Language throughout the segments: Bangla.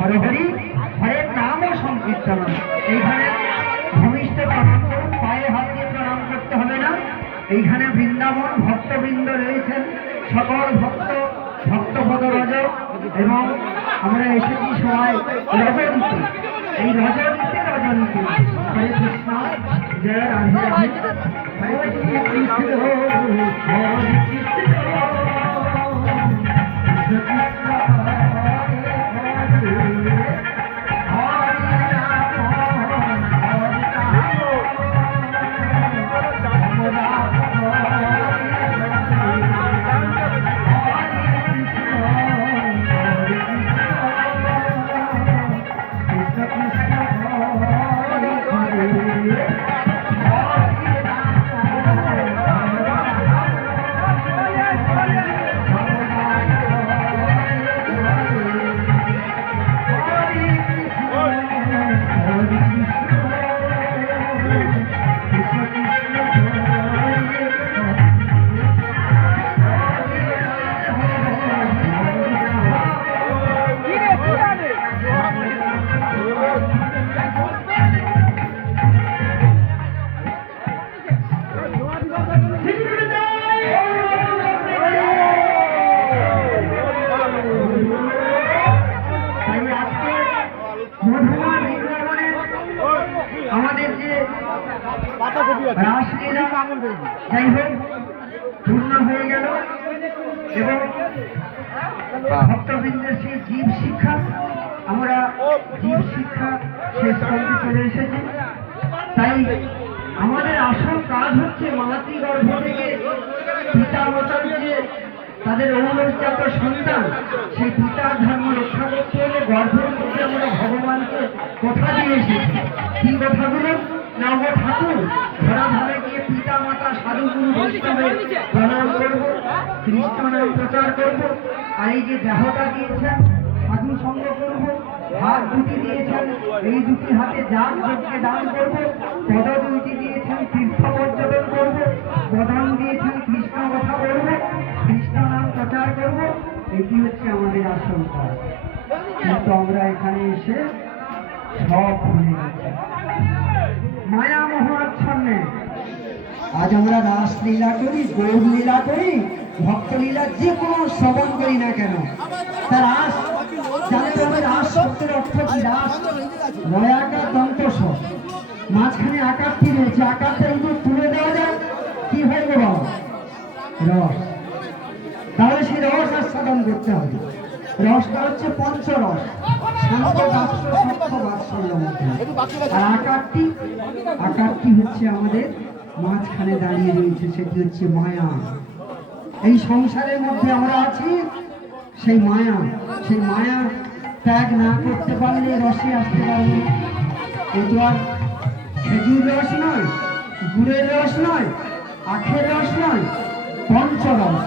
হরহরি হরের নাম ও সংকীর্তন। এইখানে ভূমিষ্ঠ প্রণাম করুন, পায়ে হাত দিয়ে প্রণাম করতে হবে না। এইখানে বৃন্দাবন ভক্তবৃন্দ রয়েছেন, সকল ভক্তপদরজ, এবং আমরা এসেছি সবাই রজনীতে। এই রজনীতে হরে কৃষ্ণ, জয় রাধে রাধে, হরে কৃষ্ণ হরে কৃষ্ণ। আমাদের যে রাসলীলা যাই হোক পূর্ণ হয়ে গেল, এবং ভক্তবৃন্দের সেই জীব শিক্ষা, আমরা জীব শিক্ষা শেষ করতে চলে এসেছি। তাই আমাদের আসল কাজ হচ্ছে মাতৃগর্ভ থেকে পিতা মাতার যে তাদের অনুরোধজাত সন্তান, সেই পিতার ধর্ম রক্ষা করতে হলে গর্ভের মধ্যে আমরা ভগবানকে কথা দিয়ে এসেছি। কি কথাগুলো না, ও ঠাকুর ধরাধামে গিয়ে পিতা মাতা সাধু গুরু বৈষ্ণবের প্রণাম করব, কৃষ্ণ নাম প্রচার করব, আর এই যে দেহটা দিয়েছেন সাধু সঙ্গ করব, হাত দুটি দিয়েছেন এই দুটি হাতে যান যজ্ঞে দান করব, পদ দুইটি দিয়েছেন তীর্থ পর্যটন করব, বদন দিয়েছেন কৃষ্ণ কথা বলব, কৃষ্ণ নাম প্রচার করব। এটি হচ্ছে আমাদের আসল কাজ। কিন্তু আমরা এখানে এসে সব ভুলে গেছি, মায়া মোহাচ্ছন্নে। আজ আমরা রাসলীলা করি, গৌর লীলা করি, ভক্তলীলা যে কোনো শ্রবণ করি না কেন, তার রাস জানতে হবে। রাস শব্দের অর্থ কি? রাস রয়াকার দন্তস, মাঝখানে আকারটি রয়েছে, আকারটা যদি তুলে দেওয়া যায় কি হয় গো বাবা? রস। তাহলে সেই রস আস্বাদন করতে হবে। রসটা হচ্ছে পঞ্চরস, শান্ত বাষ্প সত্য বাৎসল্য মধ্যে। আর আকারটি হচ্ছে আমাদের মাঝখানে দাঁড়িয়ে রয়েছে, সেটি হচ্ছে মায়া। এই সংসারের মধ্যে আমরা আছি, সেই মায়া ত্যাগ না করতে পারলে রসে আসতে পারবে। এই তো আর খেজুর রস নয়, গুড়ের রস নয়, আখের রস নয়, পঞ্চরস।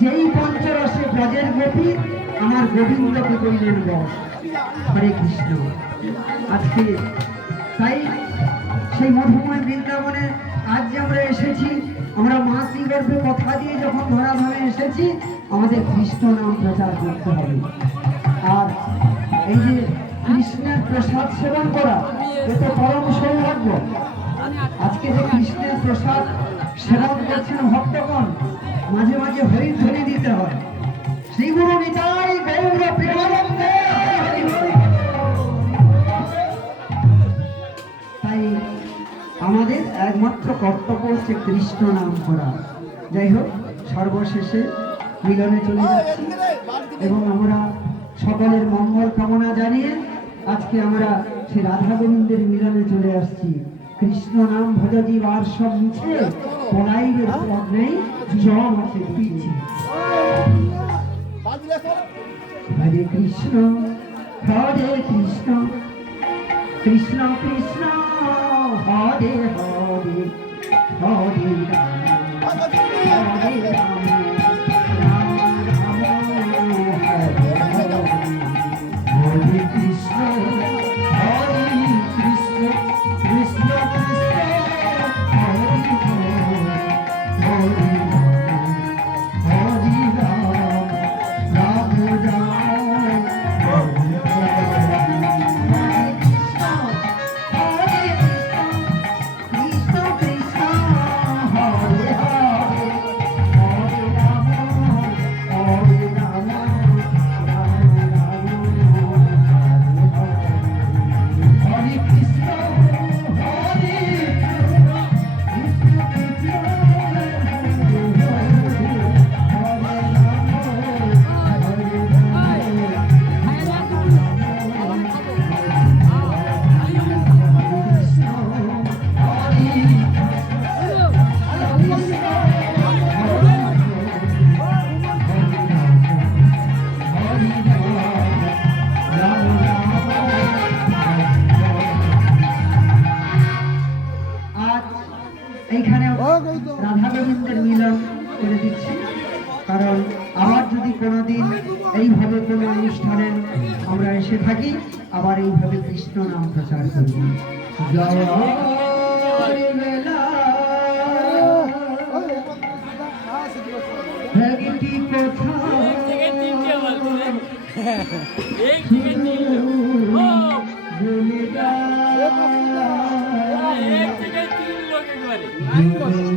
যেই পঞ্চরসে ব্রজের গোপী আমার গোবিন্দকে কইলেন বস। হরে কৃষ্ণ। আজকে তাই সেই মধুময় বৃন্দাবনে আজ যে আমরা এসেছি, আমরা মাতৃগর্ভে কথা দিয়ে যখন ধরাধামে এসেছি, আমাদের কৃষ্ণ নাম প্রচার করতে হবে। আর এই যে কৃষ্ণের প্রসাদ সেবন করা, এ তো পরম সৌভাগ্য। আজকে যে কৃষ্ণের প্রসাদ সেবন করছেন ভক্তগণ, মাঝে মাঝে হরিধ্বনি দিতে হয়, শ্রী গুরু নিতাই গৌর প্রেমানন্দে। তাই আমাদের একমাত্র কর্তব্য হচ্ছে কৃষ্ণ নাম করা। যাই হোক, সর্বশেষে মিলনে চলে যাচ্ছি, এবং আমরা সকলের মঙ্গল কামনা জানিয়ে আজকে আমরা সে রাধা গোবিন্দের মিলনে চলে আসছি। কৃষ্ণ নাম ভজজি আর সব মুছে, পলাইবের পথ নেই, জম আছে পিছে। হরে কৃষ্ণ কৃষ্ণ কৃষ্ণ কৃষ্ণ হরে হরে, হরে রাম হরে রাম, রাম রাম হরে হরে। হরে কৃষ্ণ হরে কৃষ্ণ কৃষ্ণ কৃষ্ণ হরে হরে, হরে রাম রাম রাম হরে হরে। এইখানে রাধা গোবিন্দের মিলন করে দিচ্ছি, কারণ আবার যদি কোনোদিন এইভাবে কোনো অনুষ্ঠানে আমরা এসে থাকি, আবার এইভাবে কৃষ্ণ নাম প্রচার করব। জয় বেলা ভগতি কথা বলে